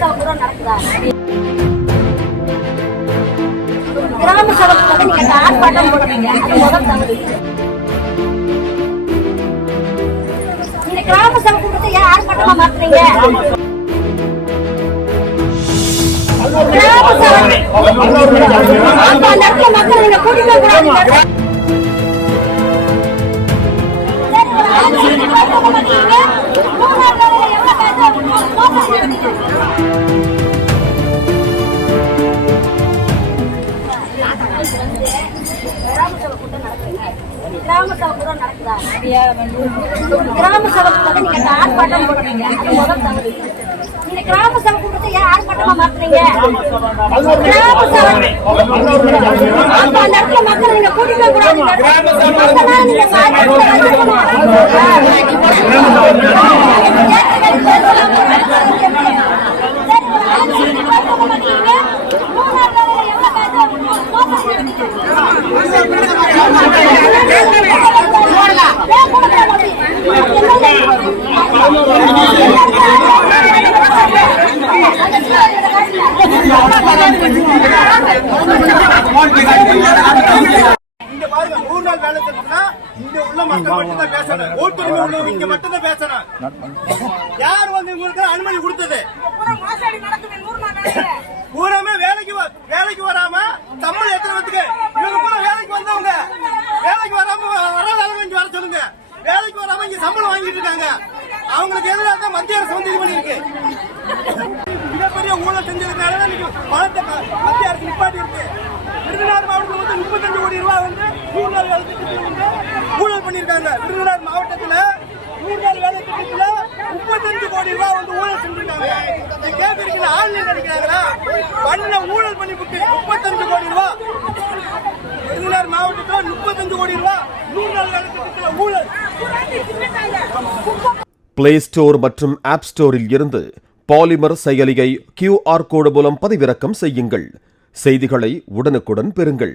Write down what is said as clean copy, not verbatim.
கிராம சபைக்கு நீங்க ஆர்ப்பாட்டம் போடுறீங்க, அது முதல் தவறு. நீங்க கிராம சபை கொடுத்து ஏன் ஆர்ப்பாட்டமா மாத்துறீங்க? கிராம சபை அந்த இடத்துல மக்கள் நீங்க கூட்டிட்டு போறாங்க. கிராம சபை கூட நடக்குதா? கிராம சபைக்கு நீங்க ஆர்ப்பாட்டம் போடுறீங்க, அது முதல் தவறு. நீங்க கிராம சபை கொடுத்து ஏன் ஆர்ப்பாட்டமா மாத்துறீங்க? கிராம சபை அந்த இடத்துல மக்கள் நீங்க கூட்டிட்டு போறாங்க. இங்க பாருங்க, 3 நாள் வேலை திட்டம்னா இங்க உள்ள மக்கள் மட்டும் தான் பேசணும். ஓட்டுரிமை உள்ளவங்க இங்க மட்டும் தான் பேசணும். யார் வந்து உங்களுக்கு அனுமதி கொடுத்தது? பூராமே வேலைக்கு வராம சம்பளம் எத்தனை பேத்துக்கு? இவங்க பூரா வேலைக்கு வந்தவங்க, வேலைக்கு வராம வராத இங்க வர சொல்லுங்க. வேலைக்கு வராம இங்க சம்பளம் வாங்கிட்டு இருக்காங்க. அவங்களுக்கு எதிராக தான் மத்திய அரசு வந்து இது பண்ணிருக்கு. மிகப்பெரிய ஊழல் செஞ்சதுனால பணத்தை மத்திய அரசு நிப்பாட்டி இருக்கு. விருதுநகர் மாவட்டத்தில் வந்து 35 கோடி ரூபாய் வந்து 100 நாள் வேலை திட்டத்தில் வந்து ஊழல் பண்ணியிருக்காங்க. விருதுநகர் மாவட்டத்தில் 100 நாள் வேலை திட்டத்தில் 35 கோடி ரூபாய் வந்து ஊழல் செஞ்சிருக்காங்க. கேட்கறீங்க, ஆன்லைன் அடிக்கிறாங்களா? பண்ண ஊழல் பண்ணி விட்டு 35 கோடி ரூபாய் விருதுநகர் மாவட்டத்தில் 35 கோடி ரூபாய் 100 நாள் வேலை திட்டத்தில் ஊழல். பிளே ஸ்டோர் மற்றும் ஆப் ஸ்டோரில் இருந்து பாலிமர் செயலியை QR கோடு மூலம் பதிவிறக்கம் செய்யுங்கள். செய்திகளை உடனுக்குடன் பெறுங்கள்.